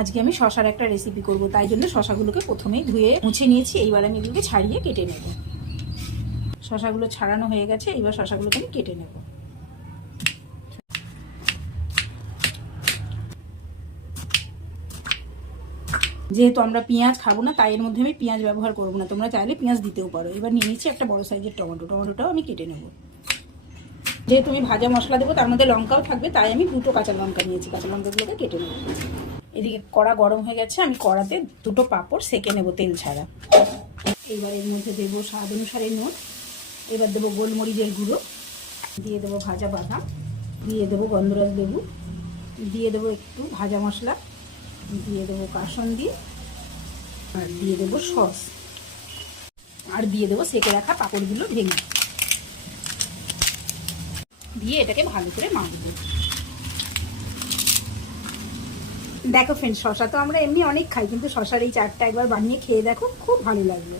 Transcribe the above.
আজকে আমি শশার একটা রেসিপি করব, তাই জন্য শশাগুলোকে প্রথমেই ধুয়ে মুছে নিয়েছি। এইবার আমি এগুলোকে ছাড়িয়ে কেটে নেব। শশাগুলো ছাড়ানো হয়ে গেছে, এইবার শশাগুলোকে আমি কেটে নেব। যেহেতু আমরা পেঁয়াজ খাবো না, তাই এর মধ্যে আমি পেঁয়াজ ব্যবহার করবো না। তোমরা চাইলে পেঁয়াজ দিতেও পারো। এবার নিয়ে নিচ্ছি একটা বড় সাইজের টমেটোটাও আমি কেটে নেব। যেহেতু আমি ভাজা মশলা দেবো, তার মধ্যে লঙ্কাও থাকবে, তাই আমি 2টো কাঁচা লঙ্কা নিয়েছি। কাঁচা লঙ্কাগুলোকে কেটে নেব। এদিকে কড়া গরম হয়ে গেছে, আমি কড়াতে 2টো পাঁপড় সেঁকে নেব তেল ছাড়া। এইবার এর মধ্যে দেবো স্বাদ অনুসারে নুন, এবার দেবো গোলমরিচের গুঁড়ো, দিয়ে দেবো ভাজা বাদাম, দিয়ে দেবো গন্ধরাজ লেবু, দিয়ে দেবো একটু ভাজা মশলা, দিয়ে দেবো কাসুন্দি, আর দিয়ে দেবো সস, আর দিয়ে দেবো সেঁকে রাখা পাঁপড়গুলো ভেঙে, দিয়ে এটাকে ভালো করে মাখবো। দেখো ফ্রেন্ডস, শশা তো আমরা এমনি অনেক খাই, কিন্তু শশার এই চাটটা একবার বানিয়ে খেয়ে দেখো, খুব ভালো লাগবে।